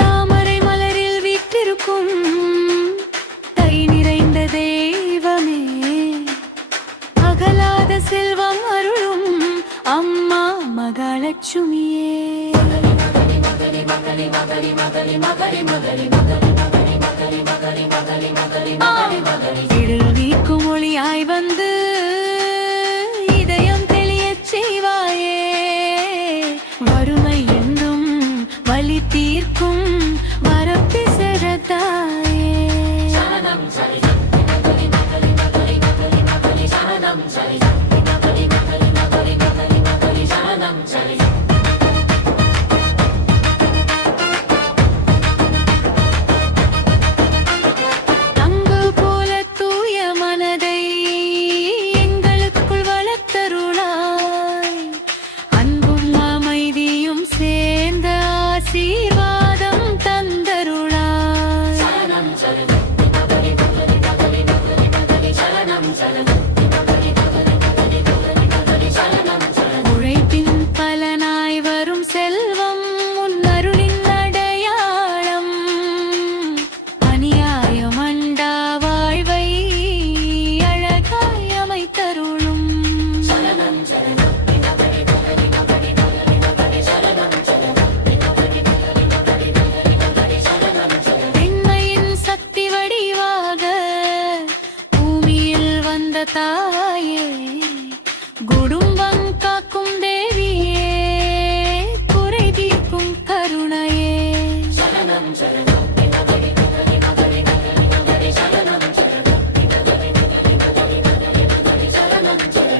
தாமரை மலரில் வீற்றிருக்கும் தை நிறைந்த தெய்வமே, அகலாத செல்வம் அருளும் அம்மா மகாலட்சுமியே. நீக்கும் ஒளியாய் வந்து இதயம் தெளியச் செய்வாயே, வறுமை என்னும் வலி தீர்க்கும் வரப்பி சிறத்தாயே. ஆசீர்வாதம் தந்தருளாய். உழைப்பின் பலனாய் வரும் செல்வம் உன்னருளின் அடையாளம், அநியாயம் அண்டா வாழ்வை அழகாய் அமைத்தருளும். தாயே குடும்பம் காக்கும் தேவியே, குறை தீர்க்கும் கருணையே.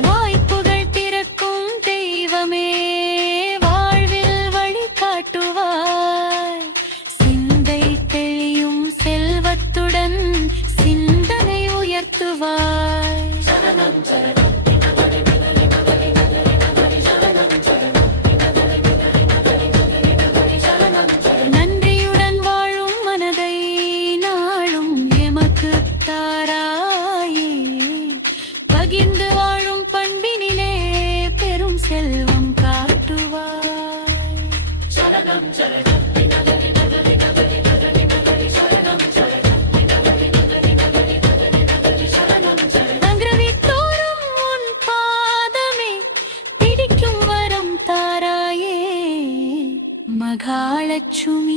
வாய்ப்புகள் திறக்கும் தெய்வமே, வாழ்வில் வழிகாட்டுவாய். சிந்தை தெளியும் செல்வத்துடன் சிந்தனை உயர்த்துவாய். நன்றியுடன் வாழும் மனதை நாளும் எமக்கு தாராயே, பகிர்ந்து வாழும் பண்பினிலே பெரும் செல்வம் காட்டுவாய். மகாலட்சுமி